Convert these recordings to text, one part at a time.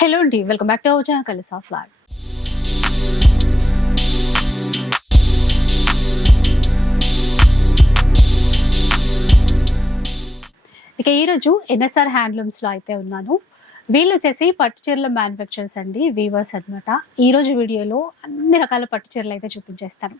Hello అండి, welcome back to our channel colours of life. ఇక ఈరోజు ఎన్ఎస్ఆర్ హ్యాండ్లూమ్స్ లో అయితే ఉన్నాను. వీళ్ళు వచ్చేసి పట్టు చీరల మ్యానుఫ్యాక్చరర్స్ అండి, వీవర్స్ అనమాట. ఈ రోజు వీడియోలో అన్ని రకాల పట్టు చీరలు అయితే చూపించేస్తాను.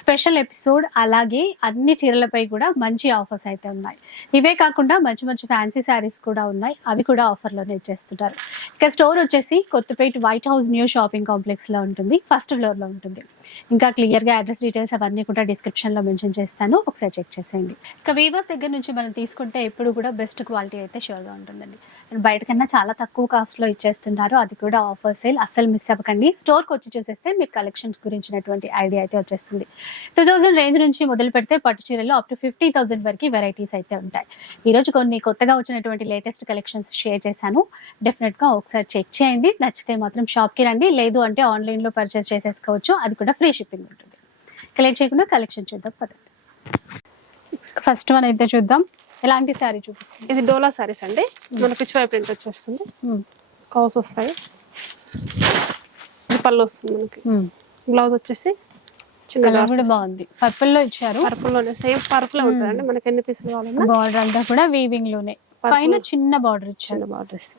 స్పెషల్ ఎపిసోడ్, అలాగే అన్ని చీరలపై కూడా మంచి ఆఫర్స్ అయితే ఉన్నాయి. ఇవే కాకుండా మంచి మంచి ఫ్యాన్సీ శారీస్ కూడా ఉన్నాయి, అవి కూడా ఆఫర్లోనే ఇచ్చేస్తుంటారు. ఇక స్టోర్ వచ్చేసి Kothapet white house new shopping complex లో ఉంటుంది, ఫస్ట్ ఫ్లోర్ లో ఉంటుంది. ఇంకా క్లియర్ గా అడ్రస్ డీటెయిల్స్ అవన్నీ కూడా డిస్క్రిప్షన్ లో మెన్షన్ చేస్తాను, ఒకసారి చెక్ చేసేయండి. ఇక వీవర్స్ దగ్గర నుంచి మనం తీసుకుంటే ఎప్పుడు కూడా బెస్ట్ క్వాలిటీ అయితే షూర్ గా ఉంటుందండి. బయట కన్నా చాలా తక్కువ కాస్ట్ లో ఇచ్చేస్తున్నారు, అది కూడా ఆఫర్ సేల్. అస్సలు మిస్ అవ్వకండి. స్టోర్ కి వచ్చి చూసేస్తే మీకు కలెక్షన్స్ గురించినటువంటి ఐడియా అయితే వచ్చేస్తుంది. 2000 రేంజ్ నుంచి మొదలు పెడితే పట్టు చీరలో అప్ టు 50,000 వరకు వెరైటీస్ అయితే ఉంటాయి. ఈ రోజు కొన్ని కొత్తగా వచ్చినటువంటి లేటెస్ట్ కలెక్షన్స్ షేర్ చేశాను, డెఫినెట్ గా ఒకసారి చెక్ చేయండి. నచ్చితే మాత్రం షాప్ కి రండి, లేదు అంటే ఆన్లైన్ లో పర్చేస్ చేసేసుకోవచ్చు, అది కూడా ఫ్రీ షిప్పింగ్ ఉంటుంది. కలెక్ట్ చేయకుండా కలెక్షన్ చూద్దాం పదండి. ఫస్ట్ వన్ అయితే చూద్దాం. ఎలాంటి శారీ చూపిస్తుంది? ఇది డోలా శారీస్ అండి. మన పిచ్ వై ప్రింట్ వచ్చేస్తుంది, కౌస్ వస్తాయి, ఇది పళ్ళు వస్తుంది మనకి. బ్లౌజ్ వచ్చేసి కలర్ కూడా బాగుంది, పర్పుల్ లో ఇచ్చారు. పర్పుల్ లోనే సేమ్ పర్పుల్ ఉంటుందండి. మనకి ఎన్ని పీసులు కావాలన్నా. బార్డర్ అంతా కూడా వీవింగ్ లోనే, పైన చిన్న బార్డర్ ఇచ్చారు. బార్డర్స్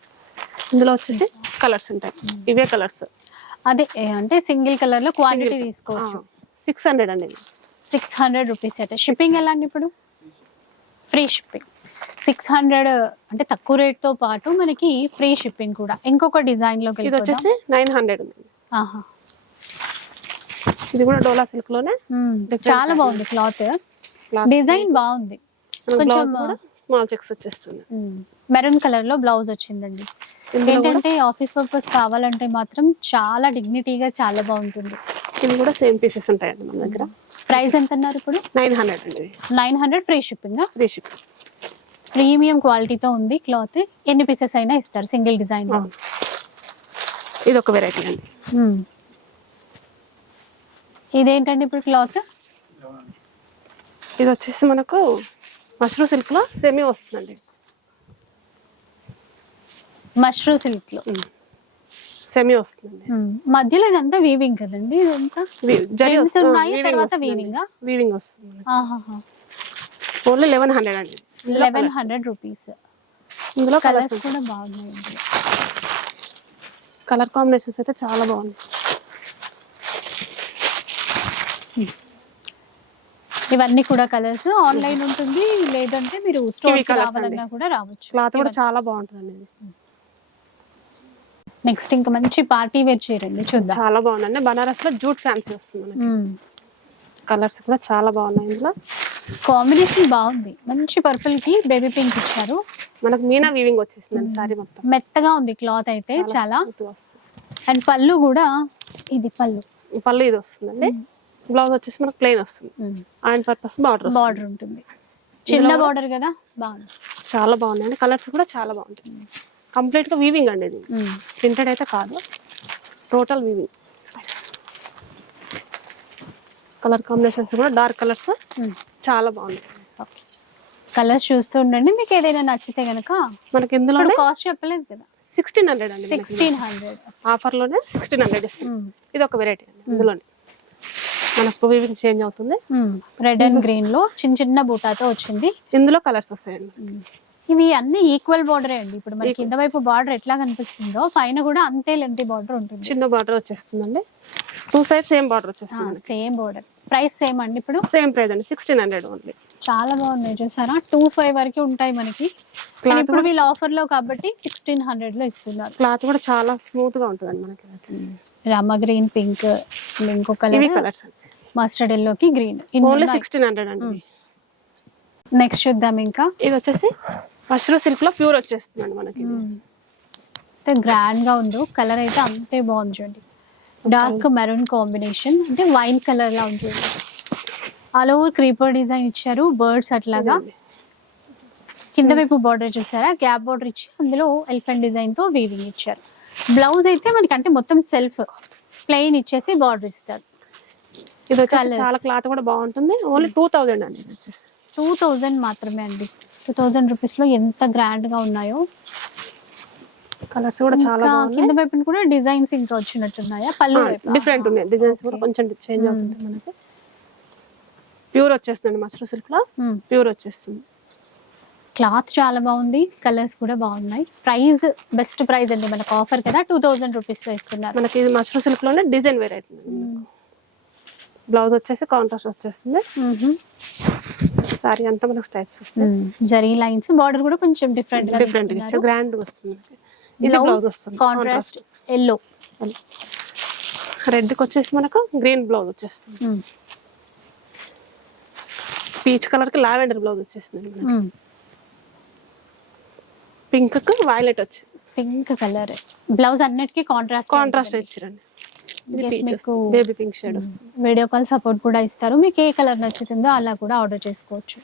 ఇందులో వచ్చేసి కలర్స్ ఉంటాయి, ఇవే కలర్స్. అదే అంటే సింగిల్ కలర్ లో క్వాంటిటీ తీసుకోవచ్చు. 600 అండి, 600 రూపీస్. అయితే షిప్పింగ్ ఎలా అండి? ఇప్పుడు ఫ్రీ షిప్పింగ్. 600 అంటే తక్కువ రేట్ తో పాటు మనకి ఫ్రీ షిప్పింగ్ కూడా. ఇంకొక డిజైన్ లో ఇది వచ్చేసి 900 ఉంది. ఇది కూడా డోలా సిల్క్ లోనే, చాలా బాగుంది క్లాత్, డిజైన్ బాగుంది. కొంచెం స్మాల్ చెక్స్ వచ్చేస్తుంది. మెరూన్ కలర్ లో బ్లౌజ్ వచ్చిందండి. ఏంటంటే ఆఫీస్ పర్పస్ కావాలంటే మాత్రం చాలా డిగ్నిటీగా చాలా బాగుంటుంది. ఇది కూడా సేమ్ పీసెస్ ఉంటాయండి మన దగ్గర. ప్రైస్ ఎంత అన్నారు ఇప్పుడు? 900 అండి. 900 free shipping. Free shipping, premium క్వాలిటీతో ఉంది క్లాత్. ఎన్ని పీసెస్ అయినా ఇస్తారు సింగిల్ డిజైన్. ఇది ఒక వెరైటీ అండి. ఇదేంటండి ఇప్పుడు క్లాత్? ఇది వచ్చేసి మనకు మష్రూ సిల్క్ లో సెమీ వస్తుందండి. మష్రూ సిల్క్ లో సెమీ వస్తుంది. మధ్యలో ఇదంతా వీవింగ్ కదండి, ఇదంతా ఉన్నాయి. తర్వాత వీవింగ్ వస్తుంది. ఓన్లీ 1100 అండి. 1100 రూపీస్. ఇందులో కలర్స్ కూడా బాగున్నాయి. కలర్ కాంబినేషన్స్ అయితే చాలా బాగుంది. ఇవన్నీ కూడా కలర్స్ ఆన్లైన్ ఉంటుంది, లేదంటే మీరు స్టోర్ కావాలన్నా కూడా రావచ్చు. క్లాత్ కూడా చాలా బాగుంటుంది. నెక్స్ట్ ఇంకా మంచి పార్టీ వేర్ చీర అండి, చూద్దాం. చాలా బాగుందండి. బనారస్ లో జూట్ ఫ్యాన్సీ వస్తుంది. కలర్స్ కూడా చాలా బాగున్నాయి. ఇందులో కాంబినేషన్ బాగుంది. మంచి పర్పుల్ కి బేబీ పింక్ ఇచ్చారు. మనకు మీనా వీవింగ్ వచ్చేసింది. సారీ మొత్తం మెత్తగా ఉంది క్లాత్ అయితే చాలా. అండ్ పళ్ళు కూడా, ఇది పళ్ళు ఇది వస్తుందండి. బ్లౌజ్ వచ్చేసి మనకు ప్లెయిన్ వస్తుంది. ఆయన పర్పస్ బార్డర్ ఉంటుంది, చిన్న బార్డర్ కదా, బాగుంది. చాలా బాగుందండి. కలర్స్ కూడా చాలా బాగుంటుంది. కంప్లీట్ గా వీవింగ్ అండి, ఇది ప్రింటెడ్ అయితే కాదు, టోటల్ వీవింగ్. కలర్ కాంబినేషన్స్ కూడా డార్క్ కలర్స్ చాలా బాగుంది. కలర్స్ చూస్తూ ఉండండి. మీకు ఏదైనా నచ్చితే గనక. మనకి ఇందులో కాస్ట్ చెప్పలేదు కదా, 1600 అండి. 1600 ఆఫర్ లోనే 1600 ఇస్తుంది. ఇది ఒక వెరైటీ అండి. ఇందులోనే మనకు వీవింగ్ చేంజ్ అవుతుంది. రెడ్ అండ్ గ్రీన్ లో చిన్న చిన్న బూటాతో వచ్చింది. ఇందులో కలర్స్ వస్తాయండి. ఇవి అన్ని ఈక్వల్ బార్డర్ అండి. ఇప్పుడు మనకి కింద వైపు బార్డర్ ఎట్లా కనిపిస్తుందో పైన కూడా అంతే లెంత్ బార్డర్ ఉంటుంది. చిన్న బార్డర్ వచ్చేస్తుందండి. 2 సైడ్ సేమ్ బార్డర్ వచ్చేస్తుంది. Same border. ప్రైస్ సేమ్ అండి ఇప్పుడు? సేమ్ ప్రైస్ అండి, 1600 ఓన్లీ. చాలా బాగున్నాయి చూసారా, 25 వరకు ఉంటాయి మనకి. ఇప్పుడు వీళ్ళు ఆఫర్ లో కాబట్టి 1600 లో ఇస్తున్నారు. క్లాత్ కూడా చాలా స్మూత్ గా ఉంటుందండి మనకి. రామా గ్రీన్, పింక్, ఇంకో కలర్ కలర్స్ మస్టర్డ్ ఎల్లోకి గ్రీన్. ఓన్లీ 1600 అండి. నెక్స్ట్ చూద్దాం. ఇంకా ఇది వచ్చేసి మష్రూ సిల్క్ లో ప్యూర్ వచ్చేస్తుందండి మనకి. గ్రాండ్ గా ఉందో కలర్ అయితే అంతే బాగుంది. చూడండి, డార్క్ మెరూన్ కాంబినేషన్, అంటే వైన్ కలర్ లా ఉంటుంది. ఆల్ ఓవర్ క్రీపర్ డిజైన్ ఇచ్చారు, బర్డ్స్ అట్లాగా. కింద వైపు బార్డర్ చూసారా, గ్యాప్ బార్డర్ ఇచ్చి అందులో ఎలిఫెంట్ డిజైన్ తో వీవింగ్ ఇచ్చారు. బ్లౌజ్ అయితే మనకి అంటే మొత్తం సెల్ఫ్ ప్లెయిన్ ఇచ్చేసి బార్డర్ ఇస్తారు. ఇది వచ్చేసి చాలా క్లాత్ కూడా బాగుంటుంది. ఓన్లీ 2000 అండి. 2000 మాత్రమే అండి. 2000 రూపీస్ లో ఎంత గ్రాండ్ గా ఉన్నాయో. కలర్స్ కూడా చాలా ఇంకా బాగున్నాయి. కింద వైపున కూడా డిజైన్స్ ఇంకా వచ్చినట్టున్నాయా? పళ్ళు వైపు డిఫరెంట్ ఉన్నాయి, డిజైన్స్ కూడా కొంచెం చేంజ్ అవుతుంటాయి మనకి. ప్యూర్ వచ్చేస్తుంది మస్టర్ సిల్క్ లో, ప్యూర్ వచ్చేస్తుంది. క్లాత్ చాలా బాగుంది, కలర్స్ కూడా బాగున్నాయి. ప్రైస్ బెస్ట్ ప్రైస్ అండి, మనకు ఆఫర్ కదా 2000 రూపీస్ లో ఇస్తున్నారు. మనకి ఇది మస్టర్ సిల్క్ లోనే డిజైన్ వేరే అవుతుంది. బ్లౌజ్ వచ్చేసి కాంట్రాస్ట్ వచ్చేస్తుంది. సారీ అంతా మనకు స్టైప్స్ వస్తాయి, జరీ లైన్స్, బార్డర్ కూడా కొంచెం డిఫరెంట్ గా డిఫరెంట్ గ్రాండ్ వస్తుంది. ఇది బ్లౌజ్ వస్తుంది కాంట్రాస్ట్ ఎల్లో. రెడ్ కి వచ్చేసి మనకు గ్రీన్ బ్లౌజ్ వచ్చేస్తుంది. పీచ్ కలర్ కి లావెండర్ బ్లౌజ్ వచ్చేస్తుంది. పింక్ కి వైలెట్ వచ్చి పింక్ కలర్ బ్లౌజ్ అన్నిటికీ కాంట్రాస్ట్ ఇచ్చారండి. బేబీ పింక్ షేడ్ వస్తుంది. వీడియో కాల్ సపోర్ట్ కూడా ఇస్తారు, మీకు ఏ కలర్ నచ్చుతుందో అలా కూడా ఆర్డర్ చేసుకోవచ్చు.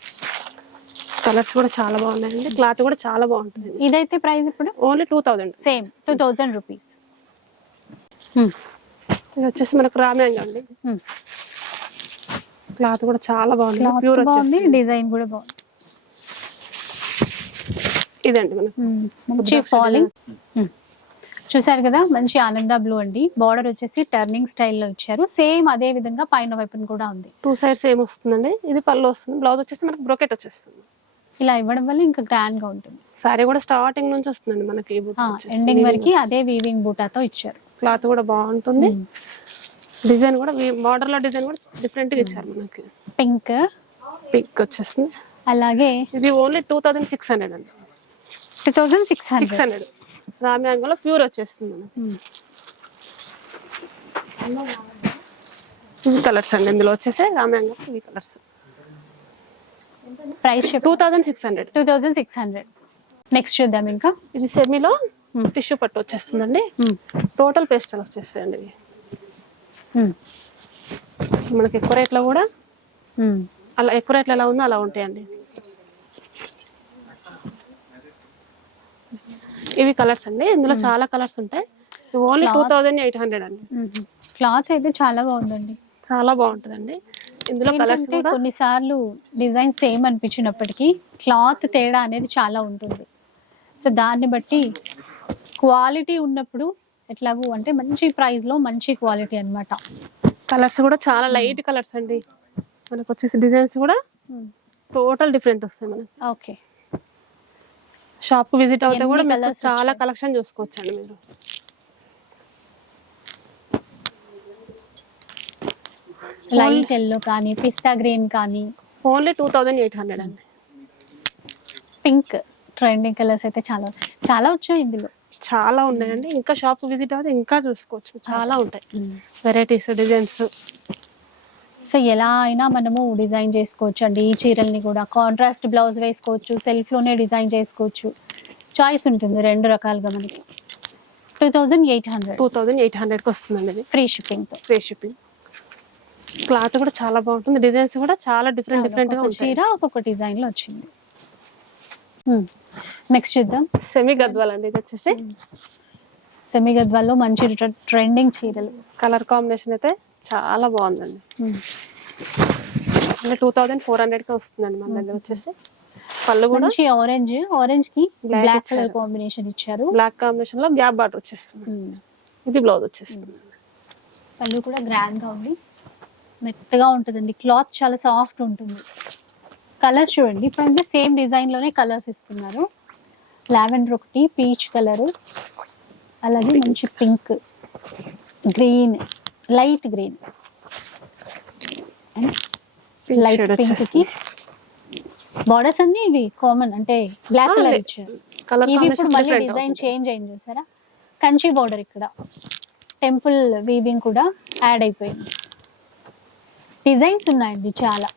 కలర్స్ కూడా చాలా బాగున్నాయండి, క్లాత్ కూడా చాలా బాగుంటుంది. ఇదైతే ప్రైస్ ఇప్పుడు ఓన్లీ 2000, సేమ్ 2000 రూపీస్. ఇది వచ్చేసి మనకు రామ్యాంగ్ అండి. క్లాత్ కూడా చాలా బాగుంది, ప్యూర్ బాగుంది, డిజైన్ కూడా బాగుంది. ఇదండి మనకు మంచి ఫాలింగ్. చూసారు కదా, మంచి ఆనంద బ్లూ అండి. బార్డర్ వచ్చేసి టర్నింగ్ స్టైల్లో ఇచ్చారు, సేమ్ అదే విధంగా పైన వైపున కూడా ఉంది. 2 సైడ్స్ సేమ్ వస్తుందండి. ఇది పళ్ళు వస్తుంది, బ్లౌజ్ వచ్చేసి మనకు బ్రోకెట్ వచ్చేస్తుంది. ఇలా ఇవ్వడం వల్ల ఇంకా గ్రాండ్ గా ఉంటుంది. సారీ కూడా స్టార్టింగ్ నుంచి వస్తుందండి మనకి, ఎండింగ్ వరకు అదే వీవింగ్ బూటాతో ఇచ్చారు. క్లాత్ కూడా బాగుంటుంది. డిజైన్ కూడా బార్డర్ లో డిజైన్ కూడా డిఫరెంట్ గా ఇచ్చారు మనకి. పింక్ వచ్చేస్తుంది. అలాగే ఇది ఓన్లీ 2600 అండి. 2600 రామ్యాంగ్ లో ప్యూర్ వచ్చేస్తుంది. ఇవి కలర్స్ అండి, ఇందులో వచ్చేసి రామ్యాంగ్ ఇవి కలర్స్. ప్రైస్ 2600. 2600. నెక్స్ట్ చూద్దాం. ఇంకా ఇది సెమీలో టిష్యూ పట్టు వచ్చేస్తుందండి. టోటల్ పేస్టల్ వచ్చేస్తాయండి ఇవి. మనకి ఎక్కువ రేట్లో కూడా అలా, ఎక్కువ రేట్లు ఎలా ఉందో అలా ఉంటాయండి. ఇవి కలర్స్ అండి, ఇందులో చాలా కలర్స్ ఉంటాయి. ఓన్లీ 2800 అండి. క్లాత్ అయితే చాలా బాగుందండి, చాలా బాగుంటుందండి. ఇందులో కలర్స్ కూడా కొన్నిసార్లు డిజైన్ సేమ్ అనిపించినప్పటికీ క్లాత్ తేడా అనేది చాలా ఉంటుంది. సో దాన్ని బట్టి క్వాలిటీ ఉన్నప్పుడు ఎట్లాగూ అంటే మంచి ప్రైస్ లో మంచి క్వాలిటీ అన్నమాట. కలర్స్ కూడా చాలా లైట్ కలర్స్ అండి. మనకు వచ్చేసి డిజైన్స్ కూడా టోటల్ డిఫరెంట్ వస్తాయి మనకి. ఓకే, షాప్ కు విజిట్ అవుతే కూడా మీకు చాలా కలెక్షన్ చూసుకోవచ్చు అండి మీరు. లైట్ ఎల్లో కానీ, పిస్తా గ్రీన్ కానీ, ఓన్లీ 2800 అండి. పింక్ ట్రెండింగ్ కలర్స్ అయితే చాలా చాలా వచ్చాయి ఇందులో. చాలా ఉన్నాయండి, ఇంకా షాప్ విజిట్ అవుతే ఇంకా చూసుకోవచ్చు, చాలా ఉంటాయి వెరైటీస్, డిజైన్స్. సో ఎలా అయినా మనము డిజైన్ చేసుకోవచ్చు అండి. ఈ చీరల్ని కూడా కాంట్రాస్ట్ బ్లౌజ్ వేసుకోవచ్చు, సెల్ఫ్లోనే డిజైన్ చేసుకోవచ్చు, చాయిస్ ఉంటుంది రెండు రకాలుగా. మనకి 2800కి వస్తుందండి ఇది, ఫ్రీ షిప్పింగ్తో. Free shipping. క్లాత్ కూడా చాలా బాగుంటుంది, డిజైన్స్ కూడా చాలా డిఫరెంట్ గా ఉంటాయి. చీర ఒక్కొక్క డిజైన్ లో వచ్చింది. నెక్స్ట్ చూద్దాం. సెమీ గద్వాల్ అండి, ఇది వచ్చేసి సెమీ గద్వాల్లో మంచి ట్రెండింగ్ చీరలు. కలర్ కాంబినేషన్ అయితే చాలా బాగుందండి. 2400కి వస్తుందండి మన దగ్గర వచ్చేసి. పళ్ళు కూడా మంచి ఆరెంజ్ కి బ్లాక్ కలర్ కాంబినేషన్ ఇచ్చారు. బ్లాక్ కాంబినేషన్ లో గ్యాప్ బార్డర్ వచ్చేస్తుంది. ఇది బ్లౌజ్ వచ్చేస్తుంది. పళ్ళు కూడా గ్రాండ్ గా ఉంది, మెత్తగా ఉంటుందండి. క్లాత్ చాలా సాఫ్ట్ ఉంటుంది. కలర్స్ చూడండి, ఇప్పుడు సేమ్ డిజైన్ లోనే కలర్స్ ఇస్తున్నారు. లావెండర్ ఒకటి, పీచ్ కలర్, అలాగే మంచి pink, green, light green, light pink కి బార్డర్స్ అన్ని ఇవి కామన్ అంటే బ్లాక్ కలర్ ఇచ్చారు. ఇవి ఇప్పుడు మళ్ళీ డిజైన్ చేంజ్ అయింది చూసారా, కంచి బార్డర్, ఇక్కడ టెంపుల్ వీవింగ్ కూడా యాడ్ అయిపోయింది. డిజైన్స్ ఉన్నాయండి చాలా.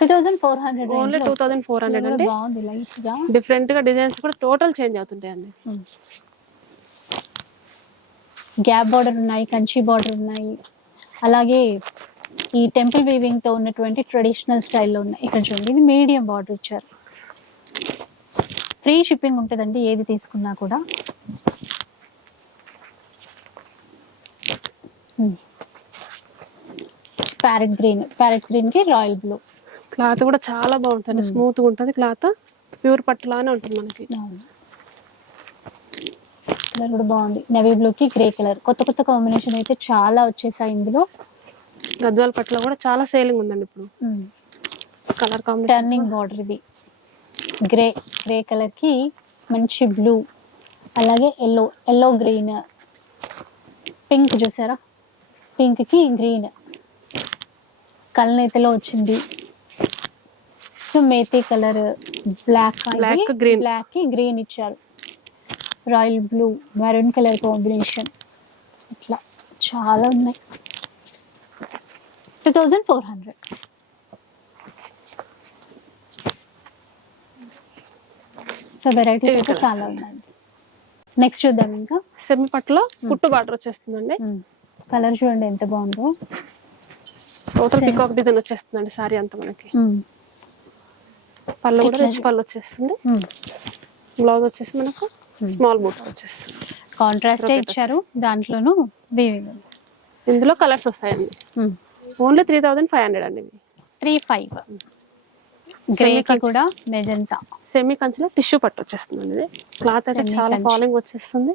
2400. ఓన్లీ 2400 అండి. బాగుంది, లైట్ గా డిఫరెంట్ గా డిజైన్స్ కూడా టోటల్ చేంజ్ అవుతుంటాయండి. గ్యాప్ బార్డర్ ఉన్నాయి, కంచి బార్డర్ ఉన్నాయి, అలాగే ఈ టెంపుల్ వీవింగ్ తో ఉన్నటువంటి ట్రెడిషనల్ స్టైల్లో ఉన్నాయి. ఇక్కడ చూడండి, ఇది మీడియం బార్డర్ ఇచ్చారు. ఫ్రీ షిప్పింగ్ ఉంటుందండి ఏది తీసుకున్నా కూడా. ప్యారెట్ గ్రీన్ కి రాయల్ బ్లూ. క్లాత్ కూడా చాలా బాగుంటుంది, స్మూత్ గా ఉంటుంది క్లాత్. ప్యూర్ పట్టులానే ఉంటుంది మనకి. కలర్ కూడా బాగుంది, నెవీ బ్లూ కి గ్రే కలర్. కొత్త కొత్త కాంబినేషన్ అయితే చాలా వచ్చేసాయి ఇందులో. గద్వాల పట్టులో కూడా చాలా సేలింగ్ ఉందండి ఇప్పుడు. కలర్ కాంబినేషన్ టర్నింగ్ బార్డర్ ఇది, గ్రే గ్రే కలర్ కి మంచి బ్లూ, అలాగే ఎల్లో, ఎల్లో గ్రీన్, పింక్ చూసారా, పింక్ కి గ్రీన్, కల్నేతలో వచ్చింది. సో మేతి కలర్, బ్లాక్ గ్రీన్, బ్లాక్ కి గ్రీన్ ఇచ్చారు. Royal blue, maroon colour combination, ఇట్లా చాలా ఉన్నాయి. 2400. సో వెరైటీస్ అయితే చాలా ఉన్నాయి. నెక్స్ట్ చూద్దాం ఇంకా. సెమీ పట్టులో కుట్టు బార్డర్ వచ్చేస్తుందండి. కలర్ చూడండి ఎంత బాగుందో. టోటల్ పికాక్ డిజైన్ వచ్చేస్తుందండి సారీ అంతా మనకి. పళ్ళు కూడా రిచ్ పళ్ళు వచ్చేస్తుంది. బ్లౌజ్ వచ్చేసి మనకు స్మాల్ బూట్ వచ్చేస్తుంది. కాంట్రాస్ట్ ఇచ్చారు, దాంట్లోనూ వీవింగ్. ఇందులో కలర్స్ వస్తాయండి. ఓన్లీ 3500 అండి. 35. గ్రే కూడా మెజంతా. సెమీ కంచిలో టిష్యూ పట్టు వచ్చేస్తుంది ఇది. క్లాత్ అయితే చాలా ఫాలింగ్ వచ్చేస్తుంది.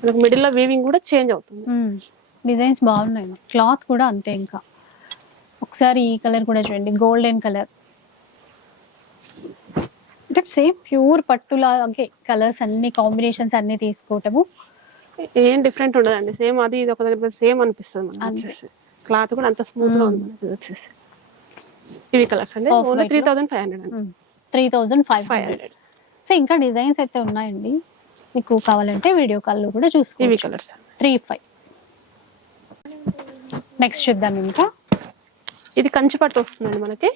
మనకు మిడిల్ లో వీవింగ్ కూడా చేంజ్ అవుతుంది. డిజైన్స్ బాగున్నాయి, క్లాత్ కూడా అంతే. ఇంకా ఒకసారి ఈ కలర్ కూడా చూడండి, గోల్డెన్ కలర్. అంటే సేమ్ ప్యూర్ పట్టులాగే కలర్స్ అన్ని, కాంబినేషన్స్ అన్ని తీసుకోవటము. ఏం డిఫరెంట్ ఉండదండి, సేమ్ అది ఇది ఒక దగ్గర సేమ్ అనిపిస్తుంది మనకి. క్లాత్ కూడా అంత స్మూత్ గా ఉంది వచ్చేసి. ఇవి కలర్స్ అండి. ఓన్లీ 3500 అండి. 3500. సో ఇంకా డిజైన్స్ అయితే ఉన్నాయండి, మీకు కావాలంటే వీడియో కాల్లో కూడా చూసుకోండి. ఇవి కలర్స్ 35. నెక్స్ట్ చూద్దాం ఇంకా. ఇది కంచి పట్టు వస్తుందండి మనకి,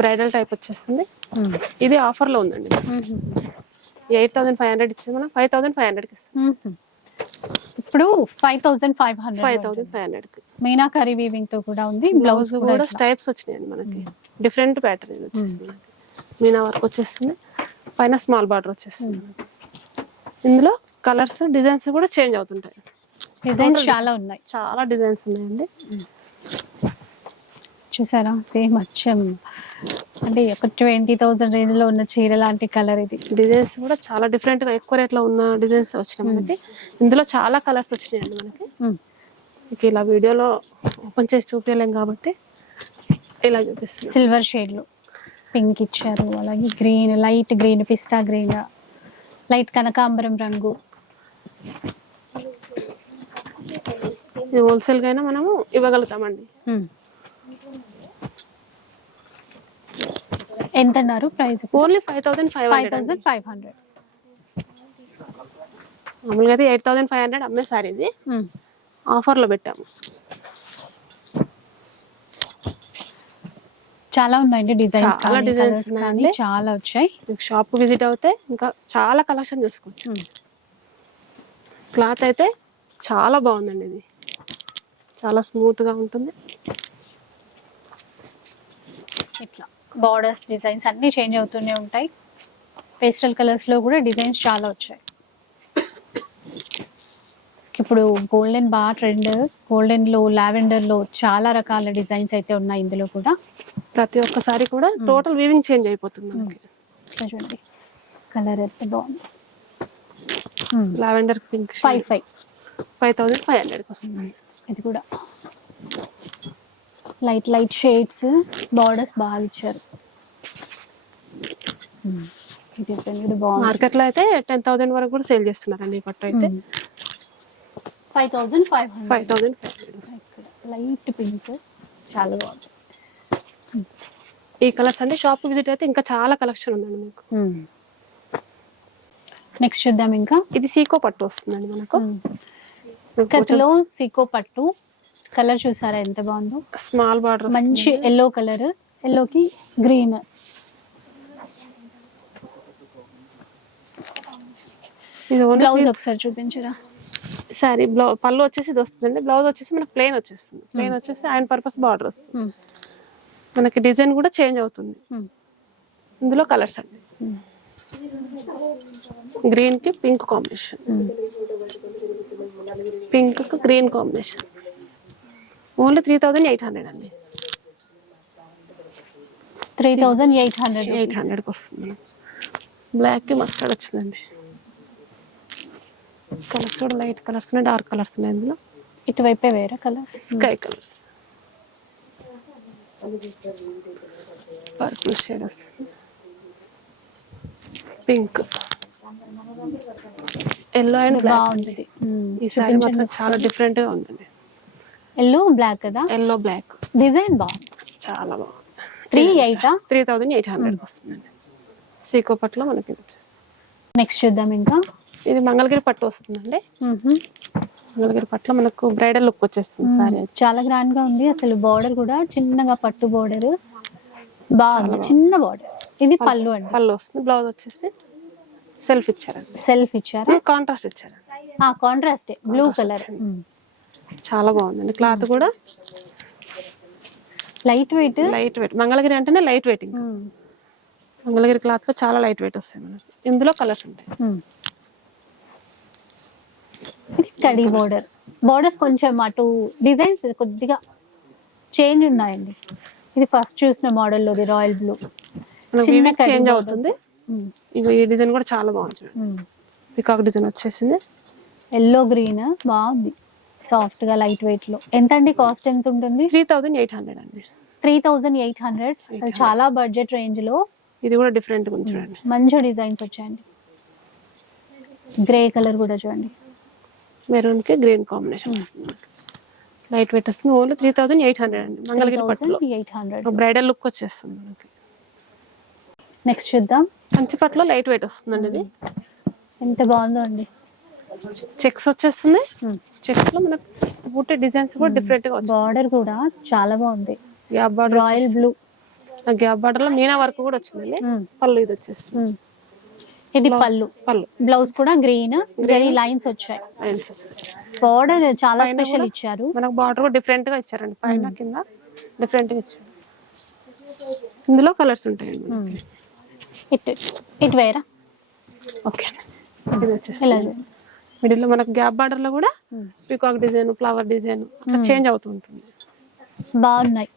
బ్రైడల్ టైప్ వచ్చేస్తుంది. ఇది ఆఫర్ లో ఉందండి. 8500 ఇచ్చింది, మనం 5500 కి ఇస్తాం. ఇప్పుడు 5500. 5500 కి మీనాకరీ వీవింగ్ తో కూడా ఉంది. బ్లౌజ్ కూడా స్టైప్స్ వచ్చినాయండి మనకి, డిఫరెంట్ ప్యాటర్న్ వచ్చేస్తుంది. మీనా వర్క్ వచ్చేస్తుంది, పైన స్మాల్ బార్డర్ వచ్చేస్తుంది. ఇందులో కలర్స్ డిజైన్స్ కూడా చేంజ్ అవుతుంటాయి. డిజైన్స్ చాలా ఉన్నాయి, చాలా డిజైన్స్ ఉన్నాయండి. చూసారా, సేమ్ అచ్చం అంటే ఒక 20,000 రేంజ్ లో ఉన్న చీర లాంటి కలర్ ఇది. డిజైన్స్ కూడా చాలా డిఫరెంట్ గా ఎక్కువ రేట్ లో ఉన్న డిజైన్స్ వచ్చినాయి మనకి. ఇందులో చాలా కలర్స్ వచ్చినాయండి మనకి. మీకు ఇలా వీడియోలో ఓపెన్ చేసి చూపించలేం కాబట్టి ఇలా చూపిస్తుంది. సిల్వర్ షేడ్ లో పింక్ ఇచ్చారు, అలాగే గ్రీన్, లైట్ గ్రీన్, పిస్తా గ్రీన్, లైట్ కనకాంబరం రంగు. ఇది హోల్సేల్ గా అయినా మనము ఇవ్వగలుగుతామండి. ఎంత అన్నారు ప్రైస్? ఓన్లీ 5500. మామూలుగా అయితే 8500 అమ్మే సారీ ఇది, ఆఫర్ లో పెట్టాము. చాలా ఉన్నాయండి డిజైన్స్, చాలా డిజైన్స్ కానీ చాలా వచ్చాయి. షాప్ విజిట్ అవుతే ఇంకా చాలా కలెక్షన్ చూసుకోవచ్చు. క్లాత్ అయితే చాలా బాగుందండి, ఇది చాలా స్మూత్ గా ఉంటుంది. ఇట్లా బార్డర్స్ డిజైన్స్ అన్ని చేంజ్ అవుతూనే ఉంటాయి. పేస్టల్ కలర్స్ లో కూడా డిజైన్స్ చాలా వచ్చాయి. ఇప్పుడు గోల్డెన్ బాగా ట్రెండ్, గోల్డెన్ లో, లావెండర్ లో చాలా రకాల డిజైన్స్ అయితే ఉన్నాయి ఇందులో కూడా. ప్రతి ఒక్కసారి కూడా టోటల్ వీవింగ్ చేంజ్ అయిపోతుంది. చూడండి కలర్ అయితే బాగుంది. లావెండర్ పింక్ 5500 వస్తుంది. ఇది కూడా లైట్ లైట్ షేడ్స్, బార్డర్స్ బాగా ఇచ్చారు. మార్కెట్ లో అయితే 10,000 వరకు కూడా సేల్ చేస్తున్నారండి ఈ పట్టు అయితే. 5500. లైట్ పింక్ చాలా బాగుంది. ఈ కలర్స్ అంటే షాప్ విజిట్ అయితే ఇంకా చాలా కలెక్షన్ ఉందండి మీకు. నెక్స్ట్ చూద్దాం ఇంకా. ఇది సీకో పట్టు వస్తుందండి మనకు. కత్లో సీకో పట్టు. కలర్ చూసారా ఎంత బాగుందో, స్మాల్ బార్డర్, మంచి ఎల్లో కలర్, ఎల్లోకి గ్రీన్. ఇది బ్లౌజ్ ఒకసారి చూపించరా. సారీ పళ్ళు వచ్చేసి ఇది వస్తుందండి. బ్లౌజ్ వచ్చేసి మనకి ప్లెయిన్ వచ్చేస్తుంది. ప్లెయిన్ వచ్చేసి ఐరన్ పర్పస్ బార్డర్ వస్తుంది. మనకి డిజైన్ కూడా చేంజ్ అవుతుంది. ఇందులో కలర్స్ అండి, గ్రీన్ కి పింక్ కాంబినేషన్, పింక్ కి గ్రీన్ కాంబినేషన్. ఓన్లీ 3800 అండి. 3800 వస్తుంది. బ్లాక్ కి మస్టర్డ్ వచ్చిందండి. కలర్స్ కూడా లైట్ కలర్స్ ఉన్నాయి, డార్క్ కలర్స్ ఉన్నాయి ఇందులో. ఇటువైపే వేరే colours. Sky colours, purple shade వస్తుంది, పింక్, ఎల్లో అండ్ బ్లాక్. బాగుంది. ఈ సారీ మాత్రం చాలా డిఫరెంట్ గా ఉందండి. ఎల్లో బ్లాక్ కదా, ఎల్లో బ్లాక్ డిజైన్ బాగుంది. చాలా బాగుంది. 3800 వస్తుందండి. సీకో పట్టులో మనకి ఇది వచ్చేస్తుంది. నెక్స్ట్ చూద్దాం ఇంకా. ఇది మంగళగిరి పట్టు వస్తుందండి. మంగళగిరి పట్టులో మనకు బ్రైడల్ లుక్ వచ్చేస్తుంది సారీ. చాలా గ్రాండ్ గా ఉంది అసలు. బార్డర్ కూడా చిన్నగా పట్టు బార్డర్ బాగుంది, చిన్న బార్డర్. ఇది పళ్ళు అండి. పళ్ళు వస్తుంది. బ్లౌజ్ వచ్చేసి సెల్ఫ్ ఇచ్చారండి. సెల్ఫ్ ఇచ్చారా? కాంట్రాస్ట్ ఇచ్చారండి. Contrast blue colour. చాలా బాగుందండి. క్లాత్ కూడా లైట్ వెయిట్. మంగళగిరి అంటేనే లైట్ వెయిట్. మంగళగిరి క్లాత్ లో చాలా లైట్ వెయిట్ వస్తాయి మనకి. ఇందులో కలర్స్ ఉంటాయి. ఇది కడీ బోర్డర్. బోర్డర్స్ కొంచెం అటు డిజైన్స్ కొద్దిగా చేంజ్ ఉన్నాయండి. ఇది ఫస్ట్ చూసిన మోడల్ లోది రాయల్ బ్లూ. చిన్న చేంజ్ అవుతుంది. ఇగో ఈ డిజైన్ కూడా చాలా బాగుంది. పికాక్ డిజైన్ వచ్చేసింది. ఎల్లో గ్రీన్ బాగుంది, సాఫ్ట్ గా లైట్ వెయిట్ లో. ఎంత అండి కాస్ట్? ఎంత ఉంటుంది? 3800 అండి. 3800. అసలు చాలా బడ్జెట్ రేంజ్ లో. ఇది కూడా డిఫరెంట్ గా ఉంది చూడండి. మంచి డిజైన్స్ వచ్చాయండి. గ్రే కలర్ కూడా చూడండి, మెరూన్ కి గ్రీన్ కాంబినేషన్ వస్తుంది. లైట్ వెయిట్ వస్తుంది. ఓన్లీ 3800 అండి. మంగళగిరి పట్టులో 3800 బ్రైడల్ లుక్ వచ్చేస్తుంది మనకి. నెక్స్ట్ చూద్దాం. కంచి పట్టులో లైట్ వెయిట్ వస్తుందండి. ఇది ఎంత బాగుందో అండి. చెక్స్ వచ్చేస్తుంది. చెక్స్ లో మనకు బూటీ డిజైన్స్ కూడా డిఫరెంట్ గా వచ్చింది. బార్డర్ కూడా చాలా బాగుంది. Gap border, royal blue. Gap border లో మీనా వర్క్ కూడా వచ్చింది. పళ్ళు ఇది వచ్చేస్తుంది. ఇది పళ్ళు. బ్లౌజ్ కూడా గ్రీన్ జరీ లైన్స్ వచ్చాయి. బార్డర్ చాలా స్పెషల్ ఇచ్చారు. మనకు బార్డర్ కూడా డిఫరెంట్ గా ఇచ్చారండి. పైన కింద డిఫరెంట్ గా ఇచ్చారు. ఇందులో కలర్స్ ఉంటాయండి. ఇటు వేరా. ఓకే, ఇది వచ్చేసి మిడిల్ లో మనకు గ్యాప్ బార్డర్ లో కూడా పీకాక్ డిజైన్, ఫ్లవర్ డిజైన్ అట్లా చేంజ్ అవుతూ ఉంటుంది. బాగున్నాయి.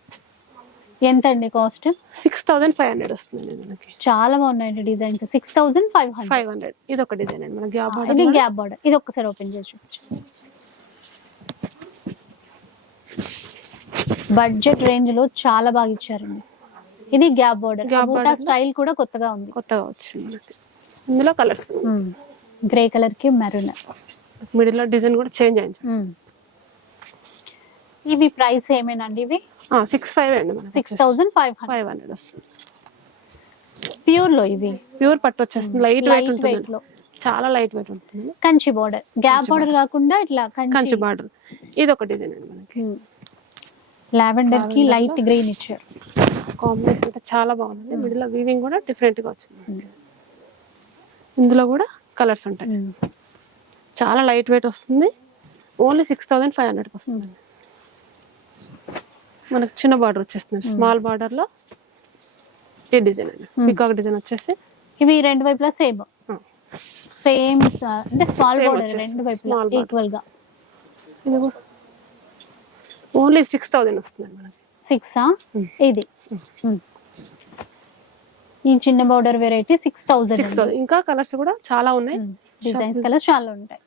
ఎంత అండి కాస్ట్? 6500 వస్తుందండి మనకి. చాలా బాగున్నాయండి డిజైన్స్. 6500. ఇది ఒక డిజైన్ అండి. మన గ్యాప్ బార్డర్. ఇది గ్యాప్ బార్డర్. ఇది ఒక్కసారి ఓపెన్ చేసి చూపించు. బడ్జెట్ రేంజ్ లో చాలా బాగా ఇచ్చారండి. ఇది గ్యాప్ బార్డర్. బూటా స్టైల్ కూడా కొత్తగా ఉంది. కొత్తగా వచ్చింది మనకి. ఇందులో కలర్స్ గ్రే కలర్ కి మెరూన్. మిడిల్ లో డిజైన్ కూడా చేంజ్ అయింది. ఇవి ప్రైస్ ఏమేనండి? ఇవి 65 అండి. 6500 వస్తుంది. ప్యూర్ లో ఇవి ప్యూర్ పట్టు వచ్చేస్తుంది. లైట్ వెయిట్ లో చాలా లైట్ వెయిట్ ఉంటుంది. కంచి బార్డర్, గ్యాప్ బార్డర్ కాకుండా ఇట్లా కంచి బార్డర్. ఇది ఒక డిజైన్ అండి మనకి. లావెండర్ కి లైట్ గ్రీన్ ఇచ్చారు. కాంబినేషన్ అయితే చాలా బాగుంది. మిడిల్ లో వీవింగ్ కూడా డిఫరెంట్ గా వచ్చింది. ఇందులో కూడా కలర్స్ ఉంటాయి. చాలా లైట్ వెయిట్ వస్తుంది. ఓన్లీ 6500 వస్తుంది. మనకు చిన్న బార్డర్ వచ్చేస్తుంది. స్మాల్ బార్డర్ లో ఈ డిజైన్ అండి. పికాక్ డిజైన్ వచ్చేసి ఇవి రెండు వైపులా సేమ్ అంటే స్మాల్ బార్డర్ రెండు వైపులా ఈక్వల్ గా. ఇది కూడా ఓన్లీ 6000 వస్తుంది మనకి. 6 ఇది. ఈ చిన్న బార్డర్ వెరైటీ 6000. ఇంకా కలర్స్ కూడా చాలా ఉన్నాయి. డిజైన్స్ కలర్స్ చాలా ఉంటాయి.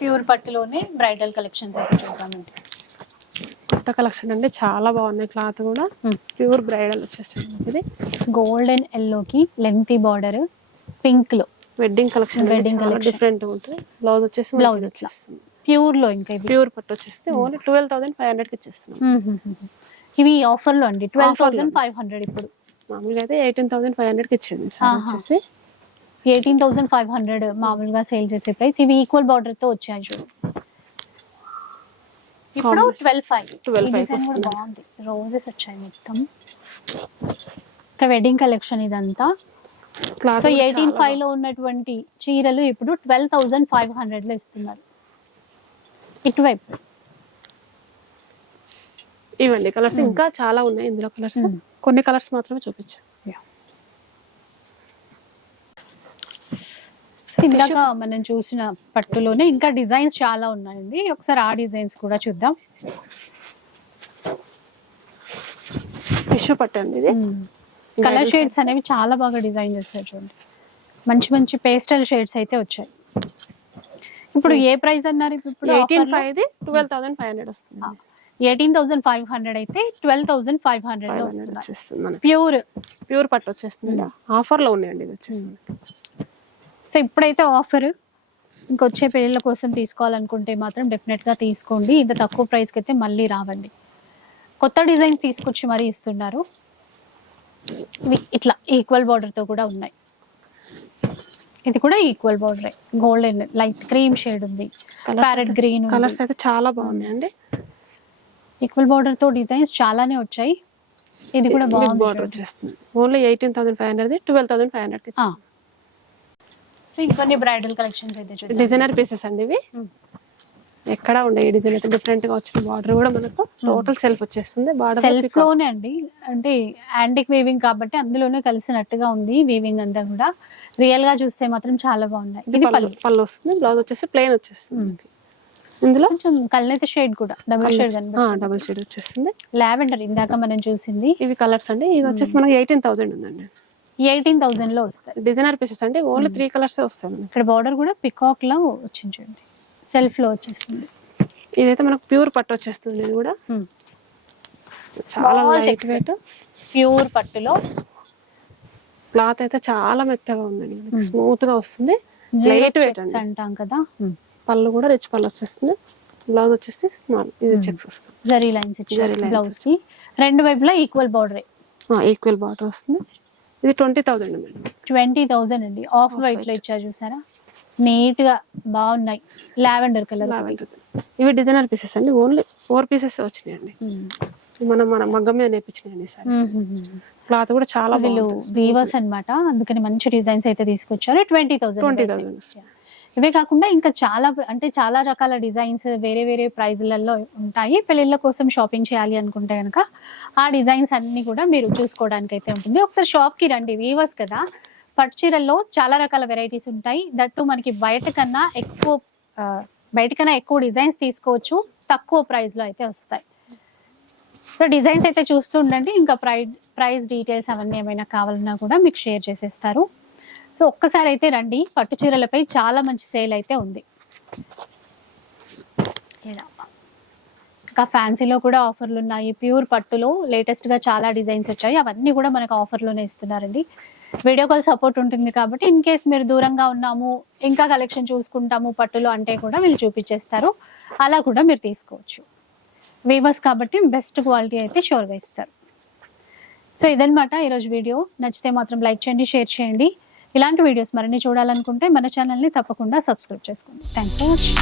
ప్యూర్ పట్టులోనే బ్రైడల్ కలెక్షన్స్ అయితే చూద్దామండి. కొత్త కలెక్షన్ అండి. చాలా బాగున్నాయి. క్లాత్ కూడా ప్యూర్ బ్రైడల్ వచ్చేస్తుంది. ఇది గోల్డెన్ ఎల్లో కి లెంతీ బార్డర్, పింక్ లో వెడ్డింగ్ కలెక్షన్. డిఫరెంట్ ఉంటుంది. బ్లౌజ్ వచ్చేస్తుంది ప్యూర్ లో. ఇంకా ప్యూర్ పట్టు వచ్చేస్తే ఓన్లీ 12500 కి ఇచ్చేస్తున్నాం. ఇవి ఆఫర్ లో అండి. 12500. ఇప్పుడు మామూలుగా అయితే 18500 కి ఇచ్చింది. వచ్చేసి 18500 మామూలుగా సేల్ చేసే ప్రైస్. ఇవి ఈక్వల్ బార్డర్ తో వచ్చాయి చూడు. ఇప్పుడు 12,500 కూడా బాగుంది. రోజెస్ వచ్చాయి మొత్తం. ఇంకా వెడ్డింగ్ కలెక్షన్ ఇదంతా. సో 18,500 లో ఉన్నటువంటి చీరలు ఇప్పుడు 12,500 లో ఇస్తున్నారు. ఇటువైపు ఇవ్వండి కలర్స్. ఇంకా చాలా ఉన్నాయి ఇందులో కలర్స్. కొన్ని కలర్స్ మాత్రమే చూపించాను. ఇందాక మనం చూసిన పట్టులోనే ఇంకా డిజైన్స్ చాలా ఉన్నాయండి. ఒకసారి ఆ డిజైన్స్ కూడా చూద్దాం. టిష్యూ పట్టు అండి ఇది. కలర్ షేడ్స్ అనేవి చాలా బాగా డిజైన్ చేస్తారు చూడండి. మంచి మంచి పేస్టల్ షేడ్స్ అయితే వచ్చాయి. ఇప్పుడు ఏ ప్రైస్ అన్నారు ఇప్పుడు? 18,500 12,500 వస్తుంది. 18,500 అయితే 12,500 లో వస్తుంది. వచ్చేస్తుంది మనకి ప్యూర్ పట్టు వచ్చేస్తుంది. ఆఫర్ లో ఉన్నాయండి ఇది వచ్చేస్తుంది. సో ఇప్పుడైతే ఆఫర్, ఇంకొచ్చే పెళ్ళిళ్ళ కోసం తీసుకోవాలనుకుంటే మాత్రం డెఫినెట్గా తీసుకోండి. ఇంత తక్కువ ప్రైస్కి అయితే మళ్ళీ రావండి. కొత్త డిజైన్స్ తీసుకొచ్చి మరీ ఇస్తున్నారు. ఇవి ఇట్లా ఈక్వల్ బార్డర్తో కూడా ఉన్నాయి. ఇది కూడా equal border, golden light cream shade ఉంది, ప్యారెట్ గ్రీన్. కలర్స్ అయితే చాలా బాగున్నాయండి. ఈక్వల్ బార్డర్ తో డిజైన్స్ చాలానే వచ్చాయి. ఇది కూడా బాగుంది. బార్డర్ వచ్చేస్తుంది. ఓన్లీ 18,500 12,500 సో ఇంకొన్ని బ్రైడల్ కలెక్షన్స్ అయితే చూద్దాం. డిజైనర్ పీసెస్ అండి ఇవి. ఎక్కడ ఉండే ఈ డిజైన్ అయితే డిఫరెంట్ గా వచ్చిన బార్డర్ కూడా మనకు టోటల్ సెల్ఫ్ వచ్చేస్తుంది. బార్డర్ సెల్ఫ్ లోనే అండి, అంటే యాంటిక్ వీవింగ్ కాబట్టి అందులోనే కలిసినట్టుగా ఉంది వీవింగ్ అంతా కూడా. రియల్ గా చూస్తే మాత్రం చాలా బాగున్నాయి. ఇది పళ్ళు వస్తుంది. బ్లౌజ్ వచ్చేసి ప్లెయిన్ వచ్చేస్తుంది. ఇందులో కొంచెం కలర్ షేడ్ కూడా డబుల్ షేడ్ డబుల్ షేడ్ వచ్చేస్తుంది. లావెండర్ ఇందాక మనం చూసింది. ఇవి కలర్స్ అండి. ఇది వచ్చేసి మనకి 18,000 ఉందండి. 18,000 లో వస్తాయి. డిజైనర్ పీసెస్ అంటే ఓన్లీ 3 కలర్స్ వస్తాయి. ఇక్కడ బార్డర్ కూడా పికాక్ లో వచ్చింది చూడండి, సెల్ఫ్ లో వచ్చేస్తుంది. ఇదైతే మనకు ప్యూర్ పట్టు వచ్చేస్తుంది. ఇది కూడా చాలా లైట్ వెయిట్ ప్యూర్ పట్టులో. క్లాత్ అయితే చాలా మెత్తగా ఉందండి, స్మూత్ గా వస్తుంది. లైట్ వెయిట్ అంటాం కదా. పళ్ళు కూడా రిచ్ పళ్ళు వచ్చేస్తుంది. బ్లౌజ్ వచ్చేసి స్మాల్ ఇది చెక్స్ వస్తుంది. జరీ లైన్స్ ఇచ్చారు బ్లౌజ్ కి. రెండు వైపులా ఈక్వల్ బార్డర్, ఈక్వల్ బార్డర్ వస్తుంది. ఇది 20,000 అండి. 20,000 అండి. ఆఫ్ వైట్ లో ఇచ్చారు చూసారా, నీట్ గా బాగున్నాయి. Lavender colour. ఇవి డిజైనర్ పీసెస్ అండి. ఓన్లీ 4 పీసెస్ వచ్చినాయండి. మన మగ్గం మీద నేర్పించినాయండి సారీస్. క్లాత్ కూడా చాలా వీవర్స్ అన్నమాట, అందుకని మంచి డిజైన్స్ అయితే తీసుకొచ్చారు. 20,000. ఇవే కాకుండా ఇంకా చాలా రకాల డిజైన్స్ వేరే వేరే ప్రైజ్లలో ఉంటాయి. పెళ్ళిళ్ళ కోసం షాపింగ్ చేయాలి అనుకుంటే కనుక ఆ డిజైన్స్ అన్ని కూడా మీరు చూసుకోవడానికి అయితే ఉంటుంది. ఒకసారి షాప్ కి రండి, వీవర్స్ కదా. పట్టు చీరల్లో చాలా రకాల వెరైటీస్ ఉంటాయి. దట్టు మనకి బయట కన్నా ఎక్కువ డిజైన్స్ తీసుకోవచ్చు, తక్కువ ప్రైస్ లో అయితే వస్తాయి. సో డిజైన్స్ అయితే చూస్తూ ఉండండి. ఇంకా ప్రైస్ డీటెయిల్స్ అవన్నీ ఏమైనా కావాలన్నా కూడా మీకు షేర్ చేసేస్తారు. సో ఒక్కసారి అయితే రండి, పట్టు చీరలపై చాలా మంచి సేల్ అయితే ఉంది. ఇంకా ఫ్యాన్సీలో కూడా ఆఫర్లు ఉన్నాయి. ప్యూర్ పట్టులో లేటెస్ట్గా చాలా డిజైన్స్ వచ్చాయి. అవన్నీ కూడా మనకు ఆఫర్లోనే ఇస్తున్నారండి. వీడియో కాల్ సపోర్ట్ ఉంటుంది కాబట్టి ఇన్ కేస్ మీరు దూరంగా ఉన్నాము, ఇంకా కలెక్షన్ చూసుకుంటాము పట్టులో అంటే కూడా వీళ్ళు చూపించేస్తారు. అలా కూడా మీరు తీసుకోవచ్చు. వీవర్స్ కాబట్టి బెస్ట్ క్వాలిటీ అయితే షూర్గా ఇస్తారు. సో ఇదన్నమాట ఈరోజు వీడియో. నచ్చితే మాత్రం లైక్ చేయండి, షేర్ చేయండి. ఇలాంటి వీడియోస్ మరిన్ని చూడాలనుకుంటే మన ఛానల్ని తప్పకుండా సబ్స్క్రైబ్ చేసుకోండి. Thanks for watching.